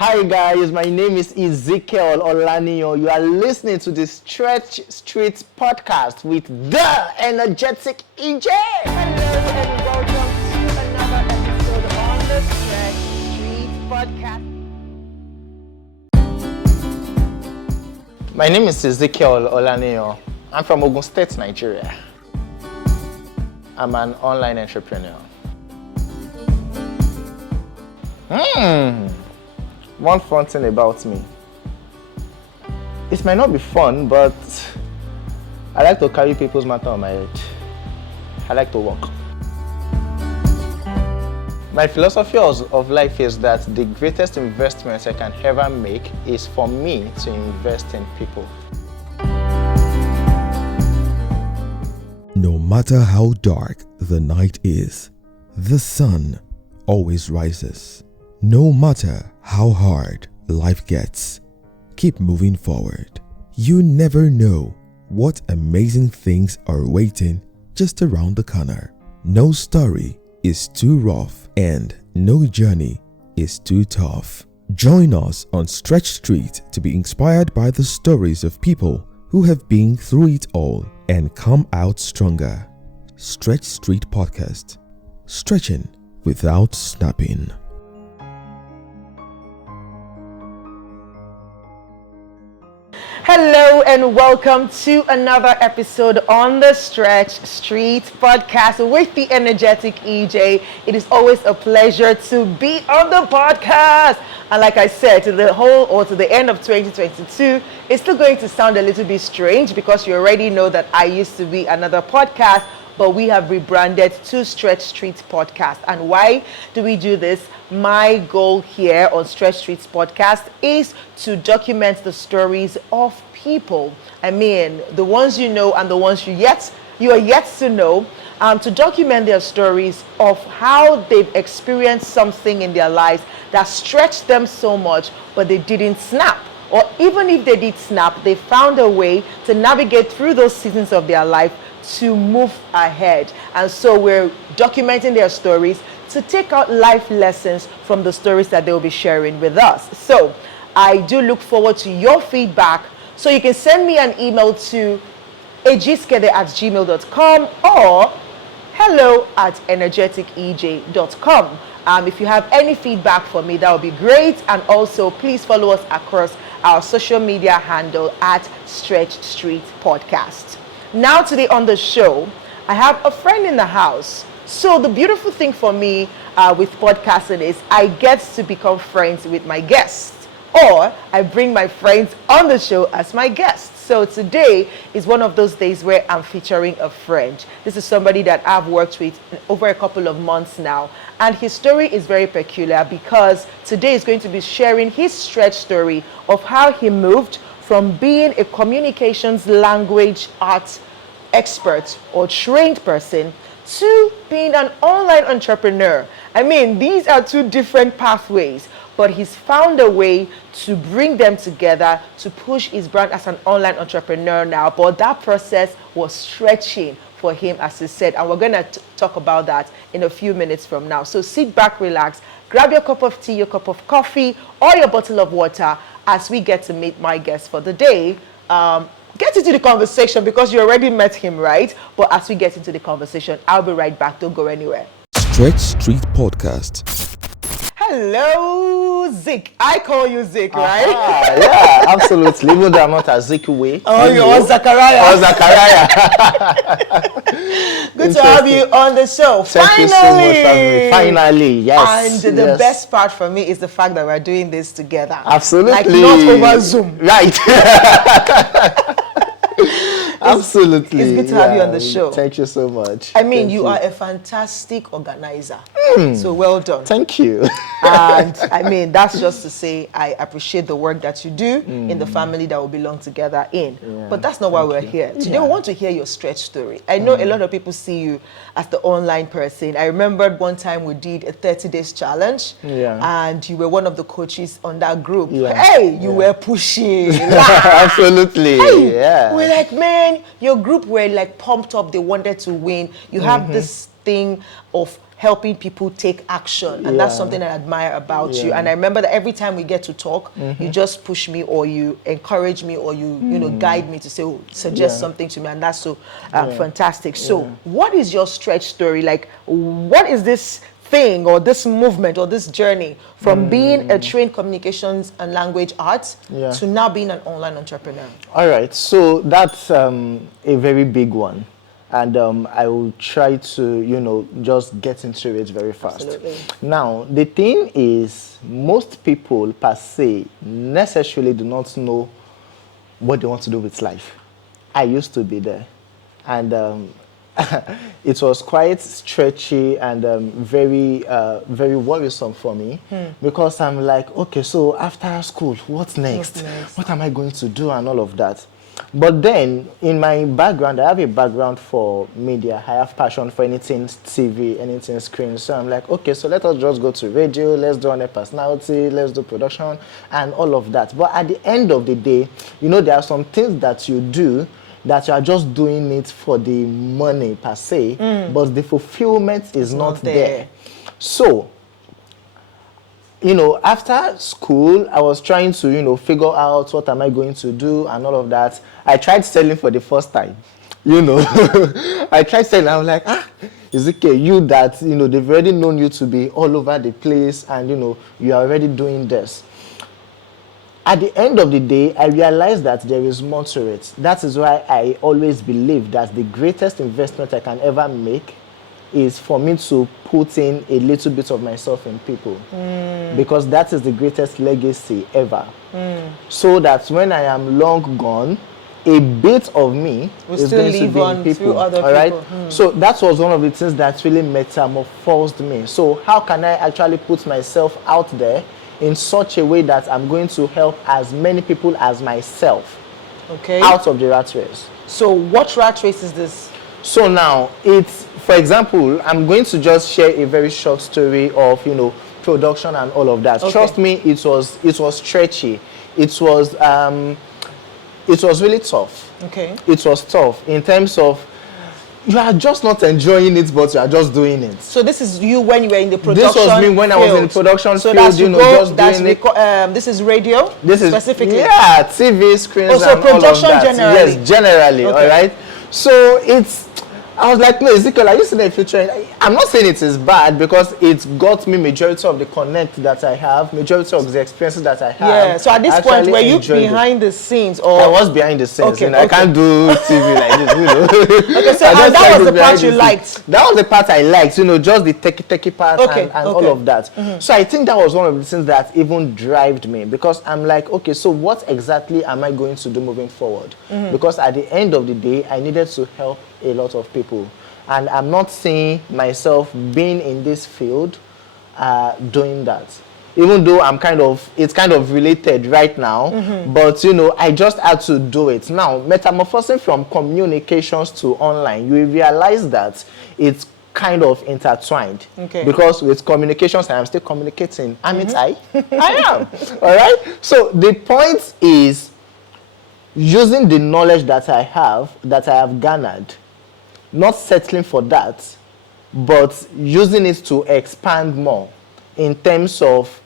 Hi guys, my name is Ezekiel Olaniyan. You are listening to the Stretch Street podcast with the energetic EJ. Hello and welcome to another episode on the Stretch Street podcast. My name is Ezekiel Olaniyan. I'm from Ogun State, Nigeria. I'm an online entrepreneur. One fun thing about me. It might not be fun, but I like to carry people's matter on my head. I like to work. My philosophy of life is that the greatest investment I can ever make is for me to invest in people. No matter how dark the night is, the sun always rises. No matter how hard life gets, keep moving forward. You never know what amazing things are waiting just around the corner. No story is too rough and no journey is too tough. Join us on Stretch Street to be inspired by the stories of people who have been through it all and come out stronger. Stretch Street Podcast. Stretching without snapping. Hello and welcome to another episode on the Stretch Street podcast with the energetic EJ. It is always a pleasure to be on the podcast. And like I said, to the end of 2022, it's still going to sound a little bit strange because you already know that I used to be another podcast, but we have rebranded to Stretch Street Podcast. And why do we do this? My goal here on Stretch Street Podcast is to document the stories of people. I mean, the ones you know and the ones you are yet to know, to document their stories of how they've experienced something in their lives that stretched them so much, but they didn't snap. Or even if they did snap, they found a way to navigate through those seasons of their life to move ahead. And so we're documenting their stories to take out life lessons from the stories that they will be sharing with us. So I do look forward to your feedback. So you can send me an email to ajiskede@gmail.com or hello@energeticej.com. If you have any feedback for me, that would be great. And also please follow us across our social media handle at Stretch Street Podcast. Now today on the show, I have a friend in the house. So the beautiful thing for me with podcasting is I get to become friends with my guests, or I bring my friends on the show as my guests. So today is one of those days where I'm featuring a friend. This is somebody that I've worked with over a couple of months now. And his story is very peculiar because today is going to be sharing his stretch story of how he moved from being a communications language arts expert or trained person to being an online entrepreneur. I mean, these are two different pathways, but he's found a way to bring them together to push his brand as an online entrepreneur now. But that process was stretching for him, as he said, and we're going to talk about that in a few minutes from now. So sit back, relax, grab your cup of tea, your cup of coffee, or your bottle of water as we get to meet my guest for the day. Get into the conversation because you already met him, right? But as we get into the conversation, I'll be right back. Don't go anywhere. Stretch Street Podcast. Hello, Zik. I call you Zik, right? Yeah, absolutely. Even though I'm not a Zik way. Oh, you're Zachariah. Oh, Zachariah. Good to have you on the show. Thank you so much for having me. Finally, yes. And the best part for me is the fact that we're doing this together. Absolutely. Like not over Zoom. Right. Absolutely. It's good to have you on the show. Thank you so much. I mean, Thank you are a fantastic organizer. So well done. Thank you. And I mean, that's just to say I appreciate the work that you do in the family that we belong together in. Yeah, but that's not why we're here. Today we want to hear your stretch story. I know a lot of people see you as the online person. I remembered one time we did a 30 days challenge and you were one of the coaches on that group. Hey, you were pushing. Absolutely. Hey, yeah. we're like, man, your group were like pumped up. They wanted to win. You have this thing of helping people take action, and that's something I admire about you. And I remember that every time we get to talk, you just push me, or you encourage me, or you guide me to say, oh, suggest something to me, and that's so fantastic. So what is your stretch story? Like, what is this thing or this movement or this journey from being a trained communications and language arts to now being an online entrepreneur? All right, so that's a very big one, and I will try to just get into it very fast. Absolutely. Now the thing is, most people per se necessarily do not know what they want to do with life. I used to be there, and it was quite stretchy and very worrisome for me, because I'm like, okay, so after school, what's next? What am I going to do and all of that? But then in my background, I have a background for media. I have passion for anything TV, anything screen. So I'm like, okay, so let us just go to radio, let's do on a personality, let's do production and all of that. But at the end of the day, there are some things that you do that you are just doing it for the money per se, but the fulfillment is not there. So, after school, I was trying to, figure out what am I going to do and all of that. I tried selling for the first time, I tried selling. I was like, Ezekiel, you that, they've already known you to be all over the place, and, you are already doing this. At the end of the day, I realized that there is more to it. That is why I always believe that the greatest investment I can ever make is for me to put in a little bit of myself in people, because that is the greatest legacy ever. So that when I am long gone, a bit of me is going to be in people. All right. So that was one of the things that really metamorphosed me. So how can I actually put myself out there in such a way that I'm going to help as many people as myself out of the rat race? So what rat race is this? So now it's, for example, I'm going to just share a very short story of production and all of that. Trust me, it was stretchy. It was really tough. It was tough in terms of you are just not enjoying it, but you are just doing it. So this is you when you were in the production This was me when I was in the production field, that's just doing it. This is radio? This is specifically? Yeah, TV screens so and all of production that. generally? Yes, generally, all right? So I was like, no, Ezekiel, are you seeing the future? I'm not saying it is bad, because it got me majority of the connect that I have, majority of the experiences that I have. Yeah, so at this point, were you behind the scenes? Or? I was behind the scenes. I can't do TV like this, Okay, so that was the part you liked? That was the part I liked, just the techie part and all of that. So I think that was one of the things that even drove me, because I'm like, okay, so what exactly am I going to do moving forward? Because at the end of the day, I needed to help a lot of people, and I'm not seeing myself being in this field doing that, even though it's kind of related right now, but I just had to do it. Now, metamorphosing from communications to online, you realize that it's kind of intertwined, because with communications I am still communicating. I am. All right, so the point is using the knowledge that I have garnered, not settling for that, but using it to expand more in terms of,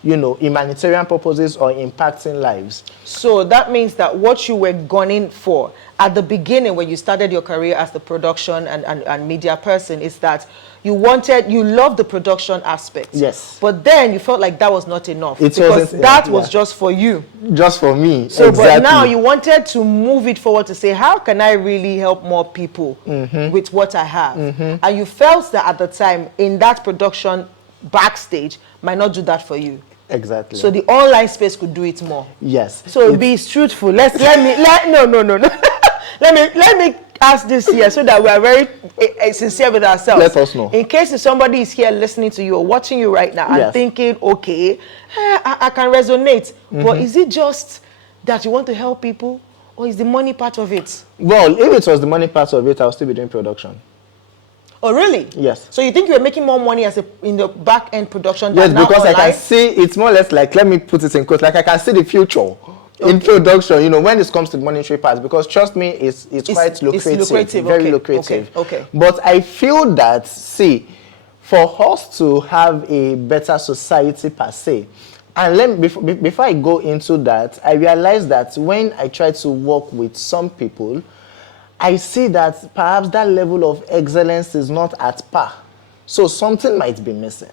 humanitarian purposes or impacting lives. So that means that what you were gunning for at the beginning when you started your career as the production and media person is that you loved the production aspect. Yes. But then you felt like that was not enough. That was just for you. Just for me. So, exactly. But now you wanted to move it forward to say, how can I really help more people with what I have? And you felt that at the time in that production backstage might not do that for you. Exactly. So the online space could do it more. Yes. So be truthful. No. let me ask this here so that we are very sincere with ourselves. Let us know. In case if somebody is here listening to you or watching you right now and thinking, okay, I can resonate, but is it just that you want to help people, or is the money part of it? Well, if it was the money part of it, I'll still be doing production. Oh, really? Yes. So you think you were making more money in the back end production? Yes, than because now I can see, it's more or less like, let me put it in quotes, like I can see the future in production, when it comes to the monetary part, because trust me, it's quite lucrative, very lucrative. Okay. But I feel that, for us to have a better society per se. And before I go into that, I realized that when I try to work with some people, I see that perhaps that level of excellence is not at par. So something might be missing.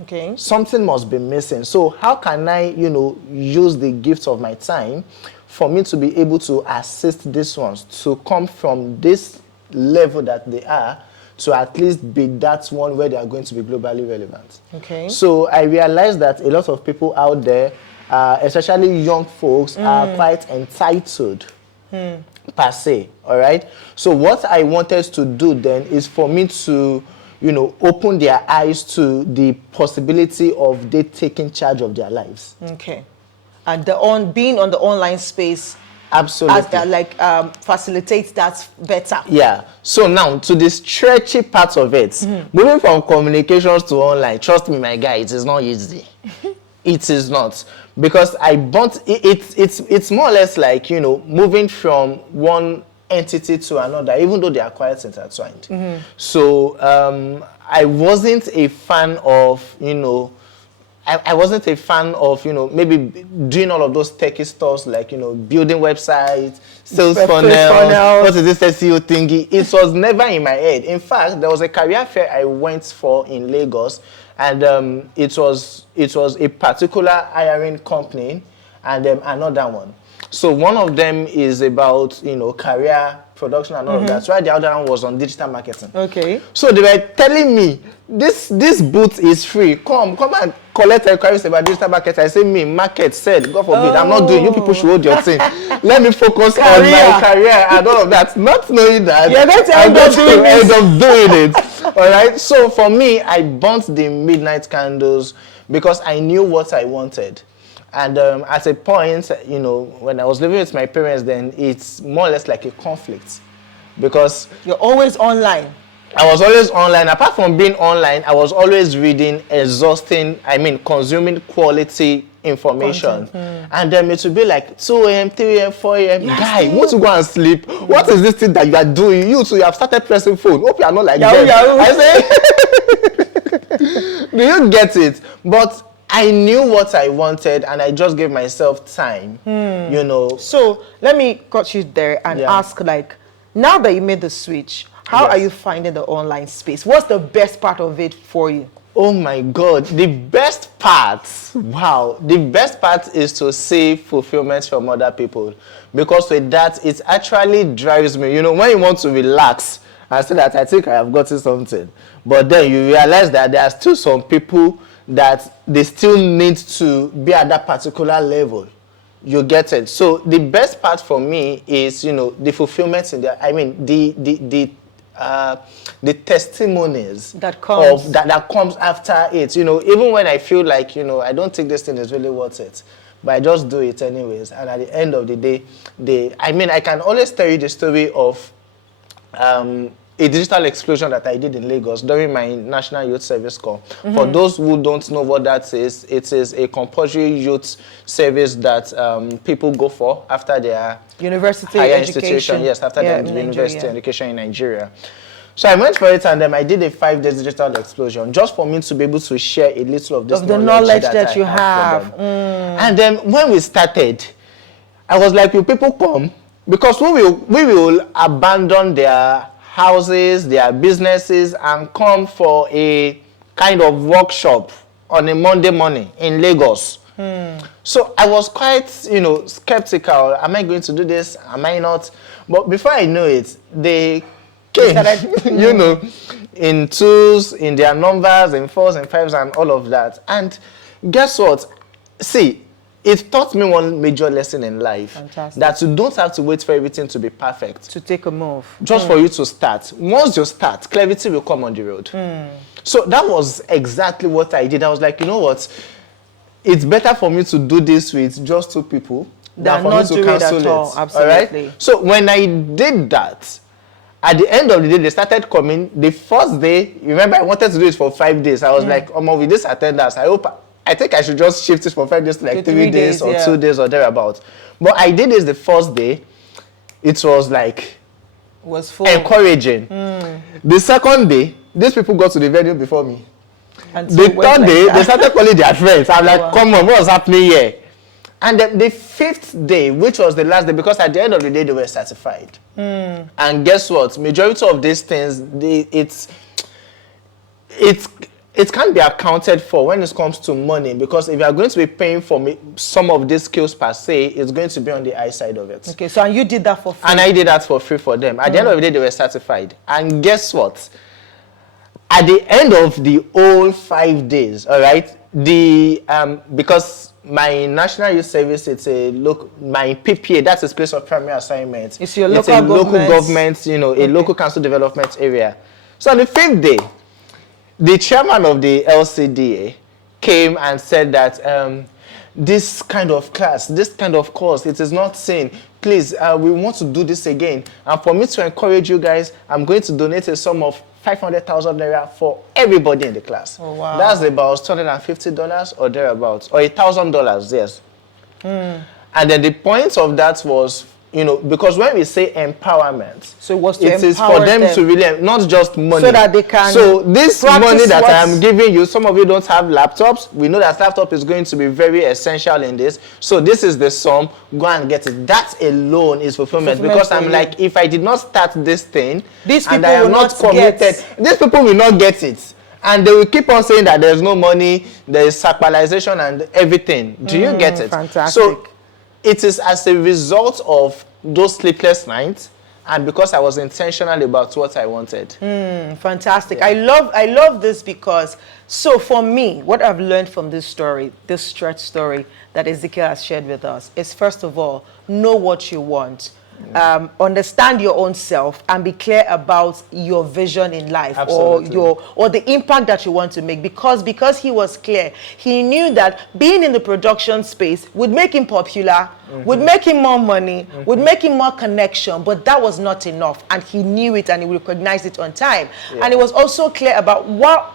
Okay. Something must be missing. So how can I, use the gift of my time for me to be able to assist these ones to come from this level that they are to at least be that one where they are going to be globally relevant. Okay. So I realized that a lot of people out there, especially young folks, are quite entitled per se, all right? So what I wanted to do then is for me to, open their eyes to the possibility of they taking charge of their lives. Okay. And being on the online space, absolutely, facilitates that better. Yeah. So now to the stretchy part of it, moving from communications to online, trust me, my guy, it is not easy. It is not, because it's more or less like, moving from one entity to another, even though they are quite intertwined. So I wasn't a fan of, I wasn't a fan of, maybe doing all of those techie stuff like, building websites, sales funnels, what is this SEO thingy? It was never in my head. In fact, there was a career fair I went for in Lagos, and it was a particular hiring company and another one. So one of them is about, career production and all of that. Right, the other one was on digital marketing. Okay. So they were telling me, this booth is free. Come and collect inquiries about digital marketing. I say, market said, God forbid, I'm not doing. You people should hold your thing. Let me focus on my career and all of that. Not knowing that you're going to end up doing it. All right. So for me, I burnt the midnight candles because I knew what I wanted. And at a point, when I was living with my parents, then it's more or less like a conflict, because you're always online. I was always online. Apart from being online, I was always reading, consuming quality information. And then it would be like 2 a.m., 3 a.m., 4 a.m. Guy, want to go and sleep? What is this thing that you are doing? You have started pressing phone. Hope you are not like them. I say, do you get it? But I knew what I wanted, and I just gave myself time, So let me cut you there and ask, now that you made the switch, how are you finding the online space? What's the best part of it for you? Oh my God, the best part is to see fulfillment from other people, because with that, it actually drives me. When you want to relax and say that I think I have gotten something, but then you realize that there are still some people that they still need to be at that particular level. You get it? So the best part for me is, the fulfillment in there. The testimonies that comes that comes after it. Even when I feel like, I don't think this thing is really worth it, but I just do it anyways. And at the end of the day, I can always tell you the story of a digital explosion that I did in Lagos during my National Youth Service Corps. For those who don't know what that is, it is a compulsory youth service that people go for after their university higher education. Institution. Yes, after their university education in Nigeria. So I went for it, and then I did a 5-day digital explosion just for me to be able to share a little of this knowledge that you have. And then when we started, I was like, will people come? Because we will abandon their houses, their businesses, and come for a kind of workshop on a Monday morning in Lagos. So I was quite, skeptical. Am I going to do this? Am I not? But before I know it, they came, in twos, in their numbers, in 4s and 5s and all of that. And guess what? See, it taught me one major lesson in life. Fantastic. That you don't have to wait for everything to be perfect. To take a move. Just for you to start. Once you start, clarity will come on the road. So that was exactly what I did. I was like, you know what? It's better for me to do this with just 2 people than for me to cancel it. Absolutely. All right? So when I did that, at the end of the day, they started coming. The first day, remember, I wanted to do it for 5 days. I was like, with this attendance, I think I should just shift it from 5 days to like 3 days or 2 days or thereabouts. But I did this the first day. It was like was full. Encouraging. The second day, these people got to the venue before me. And The so third day, they started calling their friends. I'm like, come on, what's happening here? And the fifth day, which was the last day, because at the end of the day, they were certified. And guess what? Majority of these things, it can't be accounted for when it comes to money, because if you are going to be paying for some of these skills per se, it's going to be on the high side of it. Okay, so and you did that for free? And I did that for free for them. At the end of the day, they were certified. And guess what? At the end of the whole 5 days, all right, because my National Youth Service, it's my PPA, that's a place of primary assignment. It's your local government, a local council development area. So on the 5th day, the chairman of the LCDA came and said that this kind of class, this kind of course, it is not sane. Please, we want to do this again. And for me to encourage you guys, I'm going to donate a sum of 500,000 naira for everybody in the class. Oh, wow. That's about $250 or thereabouts, or $1,000, yes. And then the point of that was, because when we say empowerment, so it is for them to really, not just money. So that they can. So this money that I am giving you, some of you don't have laptops. We know that laptop is going to be very essential in this. So this is the sum. Go and get it. That alone is fulfillment. Because I'm like, if I did not start this thing, these people and I am not committed, these people will not get it. And they will keep on saying that there's no money, there is sacralization and everything. Do you get it? Fantastic. So it is as a result of those sleepless nights, and because I was intentional about what I wanted. Fantastic. Yeah. I love this because, so for me, what I've learned from this story, this stretch story that Ezekiel has shared with us, is first of all, know what you want. Understand your own self and be clear about your vision in life. Absolutely. or the impact that you want to make, because he was clear. He knew that being in the production space would make him popular, would make him more money, would make him more connection, but that was not enough, and he knew it and he recognized it on time. And he was also clear about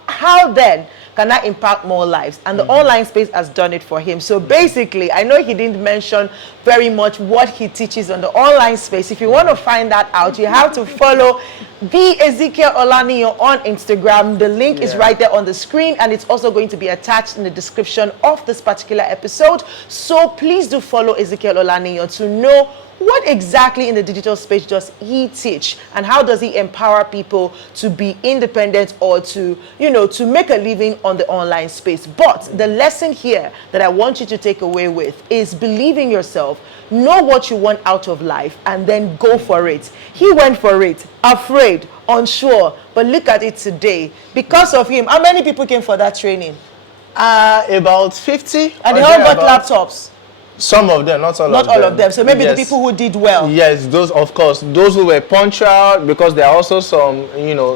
how then can I impact more lives, and the online space has done it for him. So basically, I know he didn't mention very much what he teaches on the online space. If you want to find that out, you have to follow the Ezekiel Olaniyan on Instagram. The link is right there on the screen, and it's also going to be attached in the description of this particular episode. So please do follow Ezekiel Olaniyan to know what exactly in the digital space does he teach, and how does he empower people to be independent or to make a living on the online space. But the lesson here that I want you to take away with is believe in yourself, know what you want out of life, and then go for it. He went for it, afraid, unsure, but look at it today. Because of him, how many people came for that training? About 50. And they all got laptops. Some of them, not all of them. Not all of them. So maybe the people who did well. Yes, those, of course. Those who were punctual, because there are also some,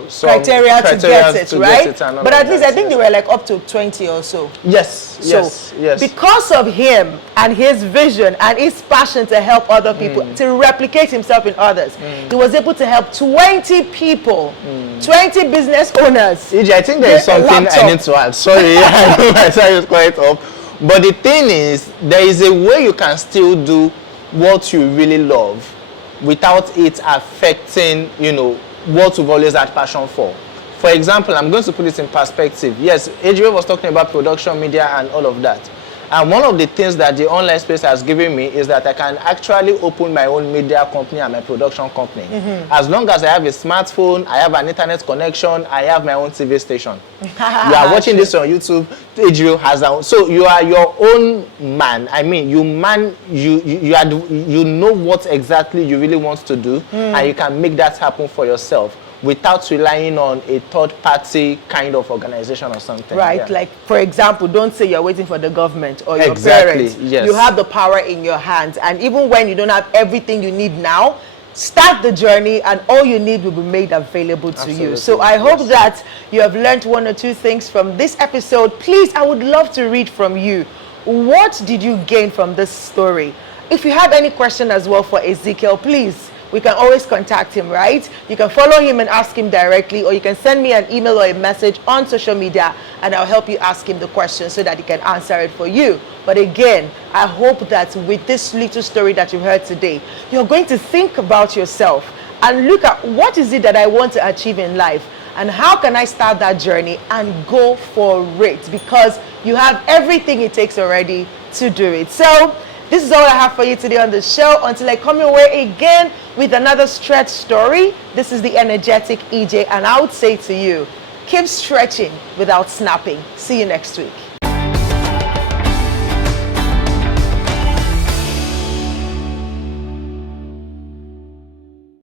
some criteria to get it, right? But at least I think they were like up to 20 or so. Yes, yes. Because of him and his vision and his passion to help other people, to replicate himself in others, he was able to help 20 people, 20 business owners. EJ, I think there is something I need to add. Sorry, I know my time is quite up. But the thing is, there is a way you can still do what you really love without it affecting, what you've always had passion for. For example, I'm going to put this in perspective. Yes, Adrian was talking about production media and all of that. And one of the things that the online space has given me is that I can actually open my own media company and my production company. As long as I have a smartphone, I have an internet connection, I have my own TV station. You are watching this on YouTube, Adrian has a, so you are your own man. I mean, you know what exactly you really want to do, and you can make that happen for yourself, without relying on a third-party kind of organization or something. Right, like, for example, don't say you're waiting for the government or your parents. Yes. You have the power in your hands. And even when you don't have everything you need now, start the journey and all you need will be made available to you. So I hope that you have learned one or two things from this episode. Please, I would love to read from you. What did you gain from this story? If you have any question as well for Ezekiel, please, we can always contact him, right? You can follow him and ask him directly, or you can send me an email or a message on social media, and I'll help you ask him the question so that he can answer it for you. But again, I hope that with this little story that you heard today, you're going to think about yourself and look at what is it that I want to achieve in life. and how can I start that journey and go for it, because you have everything it takes already to do it. So this is all I have for you today on the show. Until I come your way again with another stretch story, this is the energetic EJ, and I would say to you, keep stretching without snapping. See you next week.